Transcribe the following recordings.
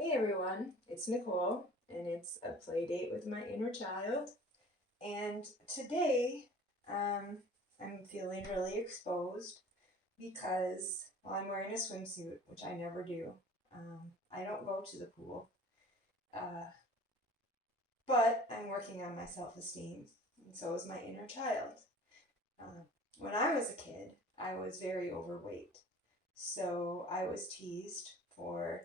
Hey everyone, it's Nicole, and it's a play date with my inner child. And today, I'm feeling really exposed because, well, I'm wearing a swimsuit, which I never do. I don't go to the pool, uh, but I'm working on my self-esteem, and so is my inner child. Uh, when I was a kid, I was very overweight, so I was teased for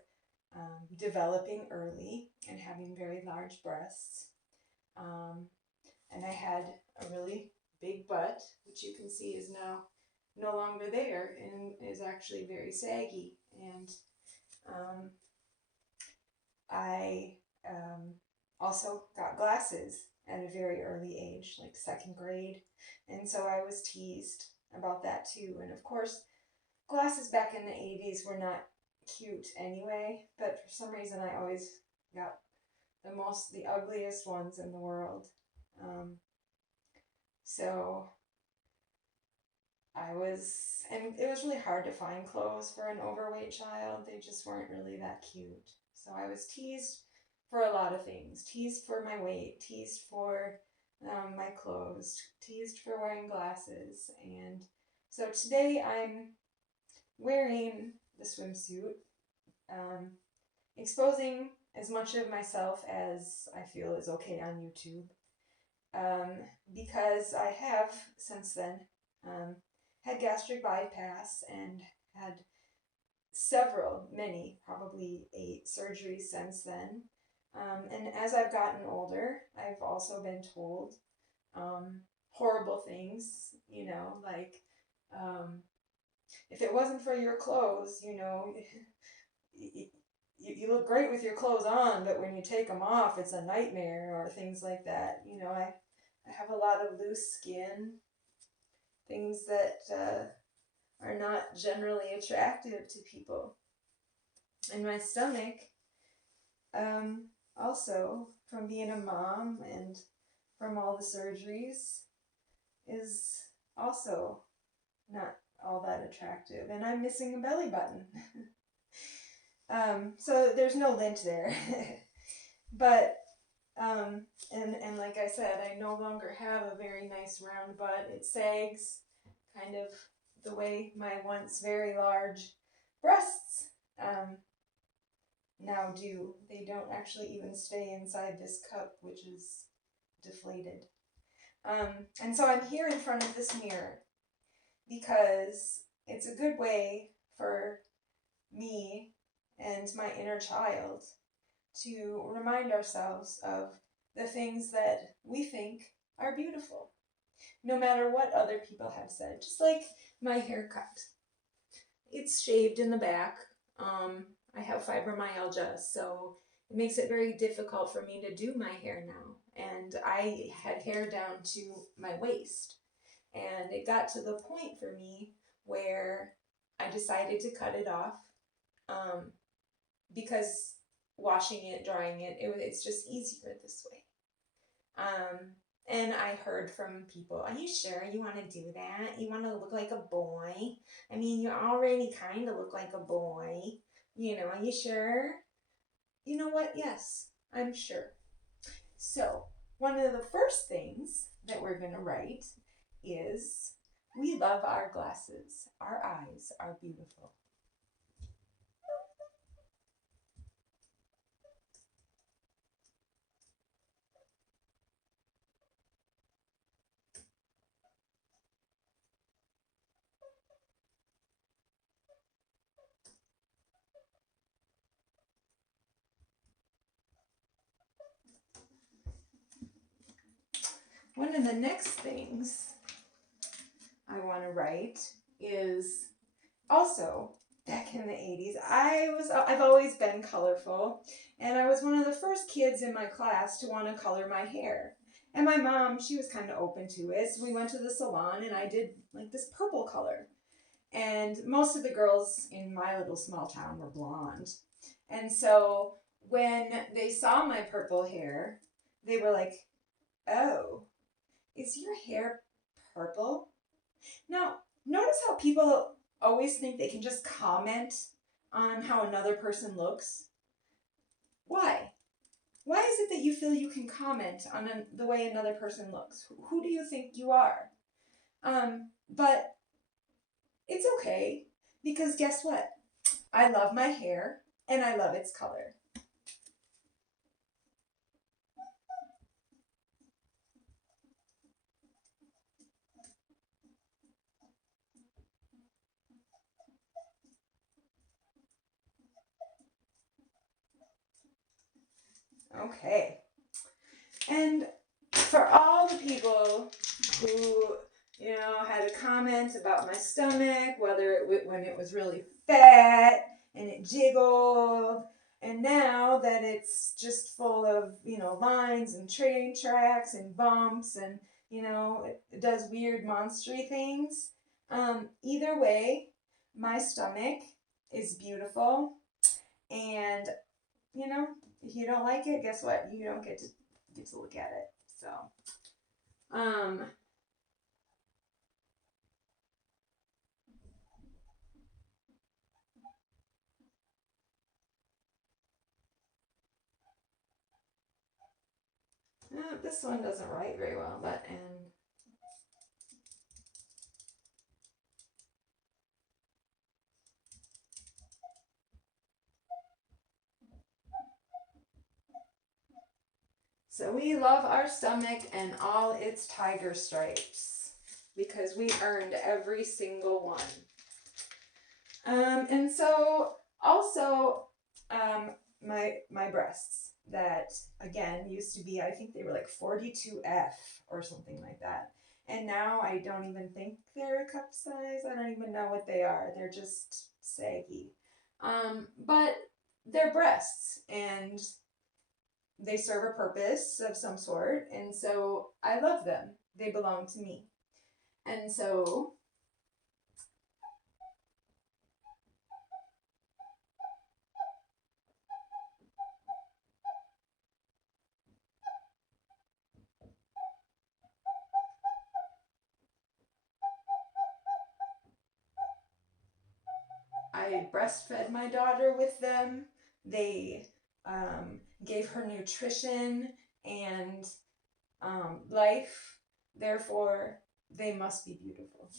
developing early and having very large breasts. Um, and I had a really big butt, which you can see is now no longer there and is actually very saggy. And um, I also got glasses at a very early age, like second grade. And so I was teased about that too. And of course, glasses back in the 80s were not cute anyway, but for some reason I always got the ugliest ones in the world. Um, so and it was really hard to find clothes for an overweight child. They just weren't really that cute. So I was teased for a lot of things. Teased for my weight, teased for my clothes, teased for wearing glasses. And so today I'm wearing the swimsuit, um, exposing as much of myself as I feel is okay on YouTube. Um, because I have since then um, had gastric bypass and had probably 8 surgeries since then. And as I've gotten older, I've also been told horrible things, like um, if it wasn't for your clothes, you look great with your clothes on, but when you take them off, it's a nightmare, or things like that. I have a lot of loose skin, things that are not generally attractive to people. And my stomach, also from being a mom and from all the surgeries, is also not all that attractive. And I'm missing a belly button. So there's no lint there. But and like I said, I no longer have a very nice round butt. It sags, kind of the way my once very large breasts now do. They don't actually even stay inside this cup, which is deflated. And so I'm here in front of this mirror because it's a good way for me and my inner child to remind ourselves of the things that we think are beautiful, no matter what other people have said. Just like my haircut. It's shaved in the back. I have fibromyalgia, so it makes it very difficult for me to do my hair now. And I had hair down to my waist. And it got to the point for me where I decided to cut it off because washing it, drying it, it's just easier this way. And I heard from people, are you sure you want to do that? You want to look like a boy? I mean, you already kind of look like a boy. Are you sure? You know what? Yes, I'm sure. So, one of the first things that we're going to write is, we love our glasses. Our eyes are beautiful. One of the next things I want to write is also back in the 80s. I've always been colorful, and I was one of the first kids in my class to want to color my hair. And my mom, she was kind of open to it. So we went to the salon and I did like this purple color. And most of the girls in my little small town were blonde. And so when they saw my purple hair, they were like, "Oh, is your hair purple?" Now, notice how people always think they can just comment on how another person looks. Why? Why is it that you feel you can comment on the way another person looks? Who do you think you are? But it's okay, because guess what? I love my hair and I love its color. Okay. And for all the people who, had a comment about my stomach, whether when it was really fat and it jiggled, and now that it's just full of, lines and train tracks and bumps and, it does weird monstery things. Either way, my stomach is beautiful, and, if you don't like it, guess what? You don't get to look at it. So, um, this one doesn't write very well, but so we love our stomach and all its tiger stripes because we earned every single one. And so also, my breasts that again used to be, I think they were like 42F or something like that. And now I don't even think they're a cup size. I don't even know what they are. They're just saggy. But they're breasts and they serve a purpose of some sort. And so I love them. They belong to me. And so I breastfed my daughter with them. They gave her nutrition and life. Therefore, they must be beautiful.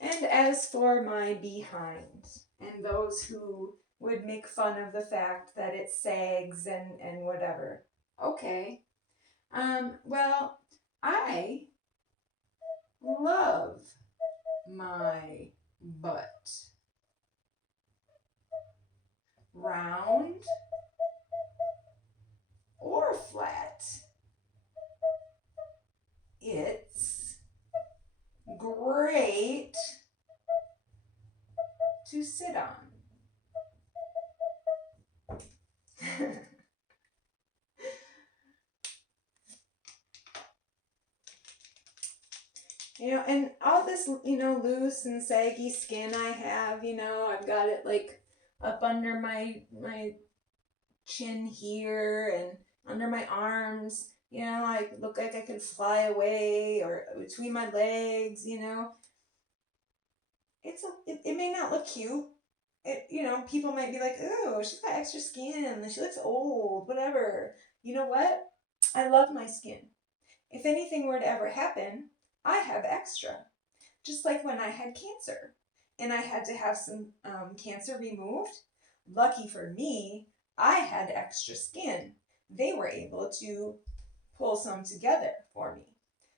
And as for my behind, and those who would make fun of the fact that it sags and whatever. Okay. Well, I love my butt. Round or flat. It's great to sit on. And all this, loose and saggy skin I have, I've got it like up under my chin here and under my arms, I look like I could fly away, or between my legs, it may not look cute. People might be like, oh, she's got extra skin, she looks old, whatever. You know what? I love my skin. If anything were to ever happen, I have extra. Just like when I had cancer and I had to have some cancer removed. Lucky for me, I had extra skin. They were able to pull some together for me.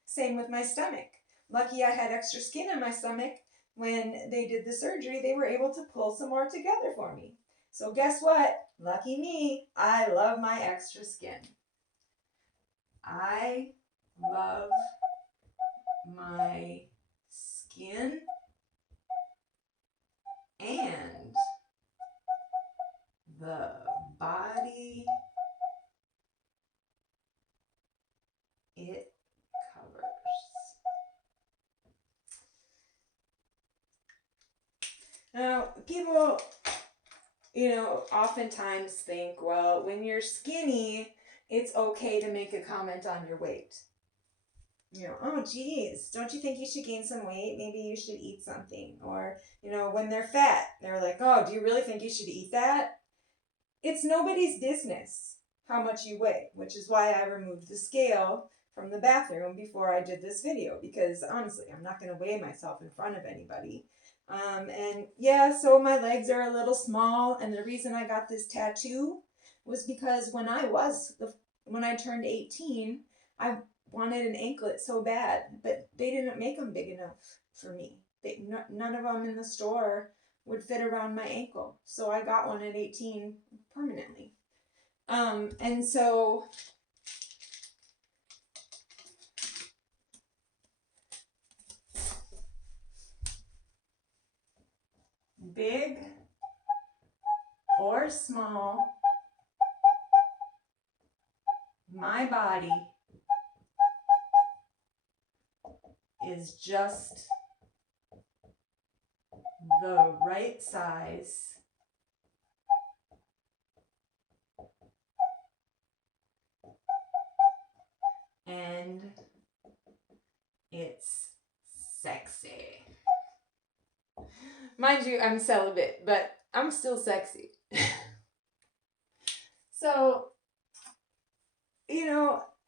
Same with my stomach. Lucky I had extra skin in my stomach. When they did the surgery, they were able to pull some more together for me. So guess what? Lucky me, I love my extra skin. I love my skin and the body it covers. Now, people, oftentimes think, well, when you're skinny, it's okay to make a comment on your weight. oh, geez, don't you think you should gain some weight? Maybe you should eat something. Or, when they're fat, they're like, oh, do you really think you should eat that? It's nobody's business how much you weigh, which is why I removed the scale from the bathroom before I did this video, because honestly, I'm not going to weigh myself in front of anybody. And yeah, so my legs are a little small, and the reason I got this tattoo was because when I turned 18, I wanted an anklet so bad, but they didn't make them big enough for me. None of them in the store would fit around my ankle, so I got one at 18 permanently. And so big or small, my body is just the right size and it's sexy. Mind you, I'm celibate, but I'm still sexy. So,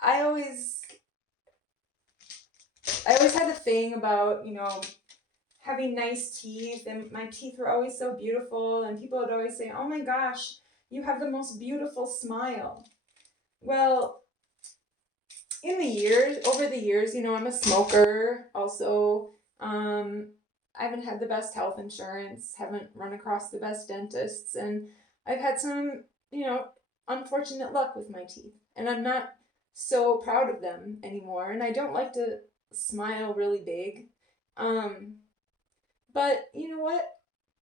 I always had a thing about, having nice teeth, and my teeth were always so beautiful, and people would always say, oh my gosh, you have the most beautiful smile. Well, over the years, I'm a smoker. Also, I haven't had the best health insurance, haven't run across the best dentists, and I've had some, unfortunate luck with my teeth. And I'm not so proud of them anymore, and I don't like to smile really big. But you know what?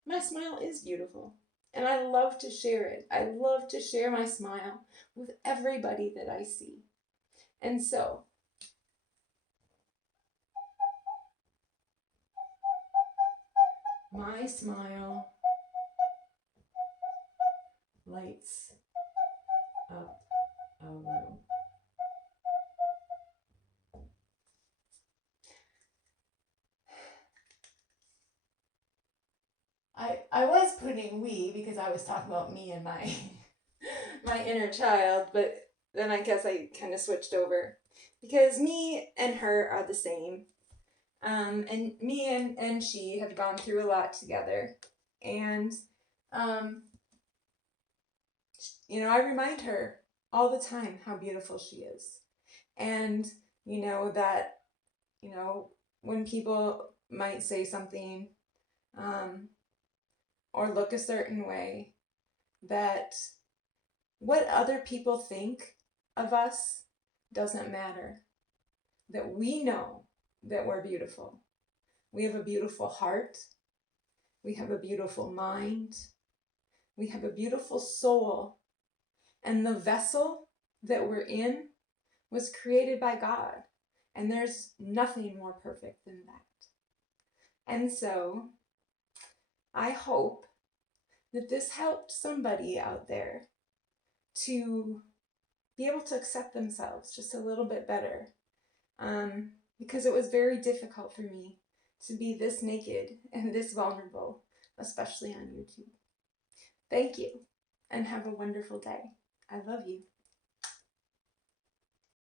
My smile is beautiful, and I love to share it. I love to share my smile with everybody that I see. And so, my smile lights up a room. I was putting we because I was talking about me and my my inner child, but then I guess I kind of switched over because me and her are the same. And me and she have gone through a lot together. And, I remind her all the time how beautiful she is. And, that, when people might say something, or look a certain way, that what other people think of us doesn't matter. That we know that we're beautiful. We have a beautiful heart. We have a beautiful mind. We have a beautiful soul. And the vessel that we're in was created by God. And there's nothing more perfect than that. And so I hope that this helped somebody out there to be able to accept themselves just a little bit better. Because it was very difficult for me to be this naked and this vulnerable, especially on YouTube. Thank you, and have a wonderful day. I love you.